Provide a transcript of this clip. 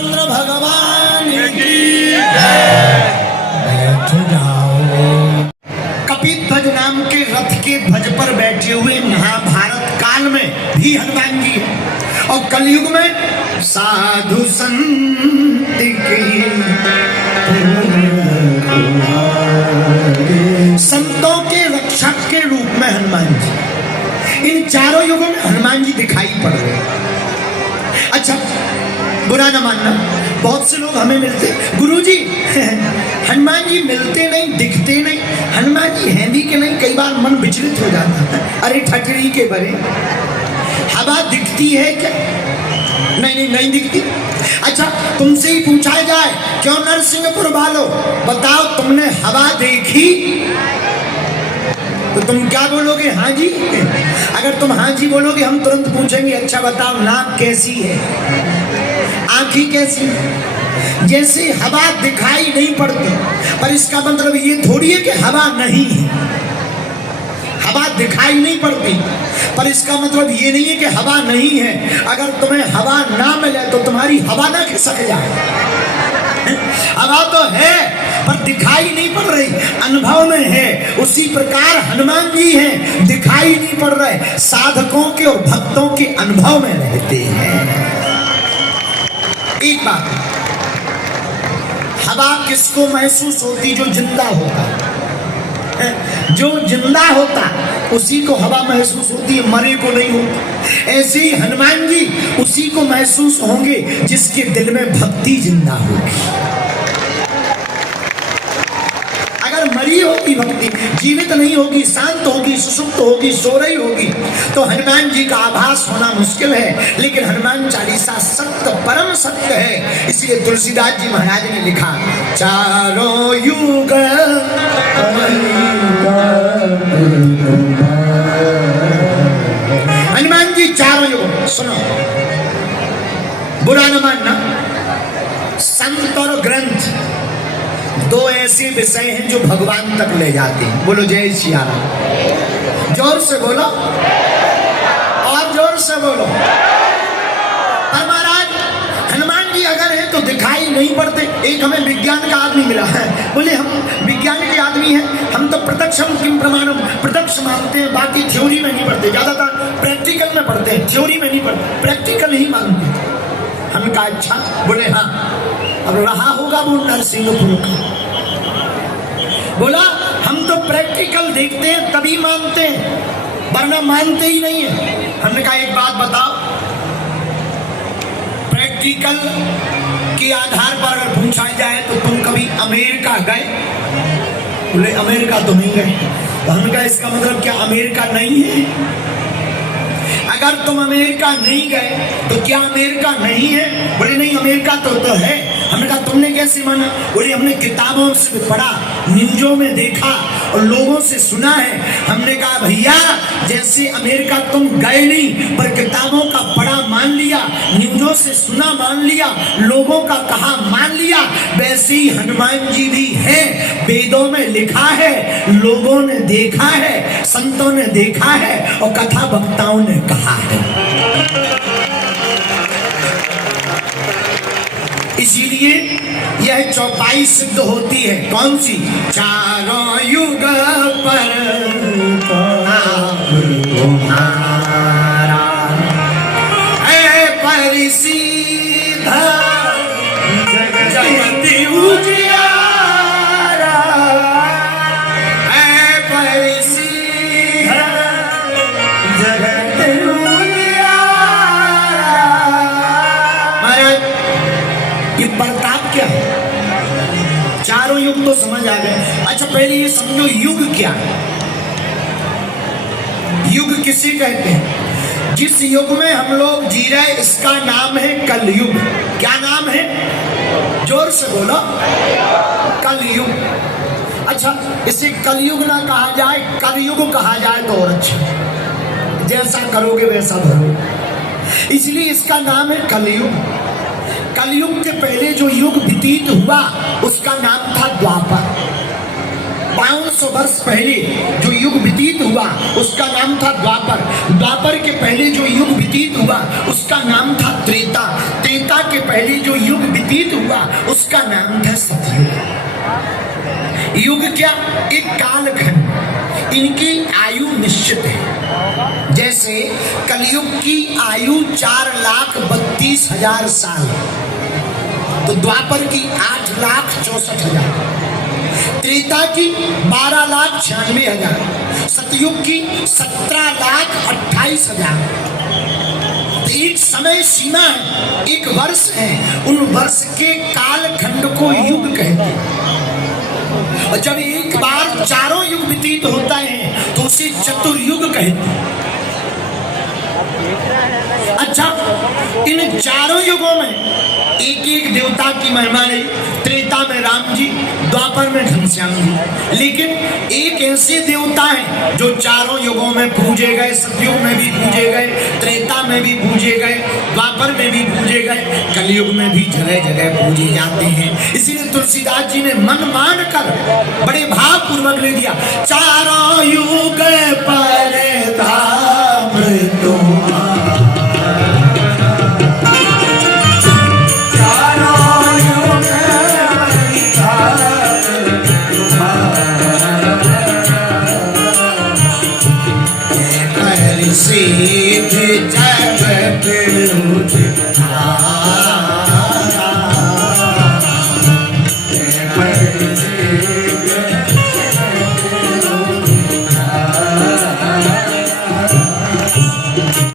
रामचंद्र भगवान की बैठ जाओ। कपिध्वज नाम के रथ के ध्वज पर बैठे हुए महाभारत काल में भी हनुमान जी और कलयुग में साधु संत की संतों के रक्षक के रूप में हनुमान जी इन चारों युगों में हनुमान जी दिखाई पड़ रहे हैं। अच्छा, बुरा न मानना, बहुत से लोग हमें मिलते, गुरुजी हनुमान जी मिलते नहीं, दिखते नहीं, हनुमान जी हैं भी कि नहीं, कई बार मन विचलित हो जाता है। अरे ठटरी के बरे, हवा दिखती है क्या? नहीं, नहीं दिखती। अच्छा, तुमसे ही पूछा जाए, क्यों नरसिंहपुर वालों बताओ तुमने हवा देखी? तो तुम क्या बोलोगे? हाँ जी। अगर तुम हाँ जी बोलोगे, हम तुरंत पूछेंगे, अच्छा बताओ नाक कैसी है, आंखें कैसी है? जैसे हवा दिखाई नहीं पड़ती, पर इसका मतलब ये थोड़ी है कि हवा नहीं है। हवा दिखाई नहीं पड़ती, पर इसका मतलब ये नहीं है कि हवा नहीं है। अगर तुम्हें हवा ना मिले तो तुम्हारी हवा ना खिसक जाए। हवा तो है पर दिखाई नहीं पड़ रही, अनुभव में है। उसी प्रकार हनुमान जी हैं, दिखाई नहीं पड़ रहे, साधकों के और भक्तों के अनुभव में रहते हैं। एक बात, हवा किसको महसूस होती? जो जिंदा होता है। जो जिंदा होता उसी को हवा महसूस होती है, मरे को नहीं होती। ऐसे ही हनुमान जी उसी को महसूस होंगे जिसके दिल में भक्ति जिंदा होगी। अगर मरी होगी भक्ति, जीवित नहीं होगी, शांत होगी, सुसुप्त होगी, सो रही होगी, तो हनुमान जी का आभास होना मुश्किल है। लेकिन हनुमान चालीसा सत्य, परम सत्य है। इसलिए तुलसीदास जी महाराज ने लिखा, चारों युग हनुमान जी चारों युग। सुनो, बुरा न मानना, संत और ग्रंथ दो ऐसे विषय हैं जो भगवान तक ले जाते हैं। बोलो जय सिया राम। जोर से बोलो, और जोर से बोलो। पर महाराज हनुमान जी अगर है तो दिखाई नहीं पड़ते। एक हमें विज्ञान का आदमी मिला है, बोले हम विज्ञान के आदमी हैं, हम तो प्रत्यक्षम किम प्रमाणम, प्रत्यक्ष मानते हैं, बाकी थ्योरी में नहीं पढ़ते, ज्यादातर प्रैक्टिकल में पढ़ते हैं, थ्योरी में नहीं पढ़ते, प्रैक्टिकल ही मानते। हमने कहा अच्छा, बोले हाँ। अब रहा होगा वो नरसिंहपुर का, बोला हम तो प्रैक्टिकल देखते हैं तभी मानते हैं, वरना मानते ही नहीं है। हमने कहा एक बात बताओ, प्रैक्टिकल के आधार पर अगर पूछा जाए तो तुम कभी अमेरिका गए? बोले अमेरिका तो नहीं गए। तो हमने कहा इसका मतलब क्या अमेरिका नहीं है? अगर तुम अमेरिका नहीं गए तो क्या अमेरिका नहीं है? बोले नहीं, अमेरिका तो है। हमने कहा तुमने कैसे माना? बोले हमने किताबों से पढ़ा, न्यूज़ों में देखा और लोगों से सुना है। हमने कहा भैया, जैसे अमेरिका तुम गए नहीं पर किताबों का पढ़ा मान लिया, न्यूज़ों से सुना मान लिया, लोगों का कहा मान लिया, वैसे ही हनुमान जी भी है। वेदों में लिखा है, लोगों ने देखा है, संतों ने देखा है और कथा वक्ताओं ने कहा है। इसीलिए यह चौपाई सिद्ध होती है। कौन सी? चारों युग पर तुम्हारा है परिसीधा जगत उजियारा, है परिसीधा जगत उजियारा। ये प्रताप क्या है? चारों युग तो समझ आ गए। अच्छा, पहले ये समझो युग क्या है। युग किसे कहते हैं? जिस युग में हम लोग जी रहे इसका नाम है कलयुग। क्या नाम है? जोर से बोलो, कलयुग। अच्छा, इसे कलयुग ना कहा जाए, कलयुग कहा जाए तो और अच्छा, जैसा करोगे वैसा भरोगे। इसलिए इसका नाम है कलयुग। कलयुग के पहले जो युग व्यतीत हुआ उसका नाम था द्वापर। 500 वर्ष पहले जो युग व्यतीत हुआ उसका नाम था द्वापर। द्वापर के पहले जो युग व्यतीत हुआ उसका नाम था त्रेता। त्रेता त्रेता के पहले जो युग व्यतीत हुआ उसका नाम था सतयुग। युग क्या? एक कालखंड। इनकी आयु निश्चित है। जैसे कलयुग की आयु 4,32,000 साल, तो द्वापर की 8,64,000, त्रेता की 12,96,000, सतयुग की 17,28,000। एक समय सीमा है, एक वर्ष है, उन वर्ष के कालखंड को युग कहते हैं। और जब एक बार चारों युग व्यतीत होता है तो उसे चतुर्युग कहते हैं। अच्छा, इन चारों युगों में एक एक देवता की महिमा रही। त्रेता में राम जी, द्वापर में घनश्याम जी, लेकिन एक ऐसे देवता हैं जो चारों युगों में पूजे गए। सतयुग में भी पूजे गए, त्रेता में भी पूजे गए, द्वापर में भी पूजे गए, कलयुग में भी जगह जगह पूजे जाते हैं। इसीलिए तुलसीदास जी ने मन मान कर बड़े भाव पूर्वक ले दिया, चारों युग पर धाम तुम्हारा, सिद्ध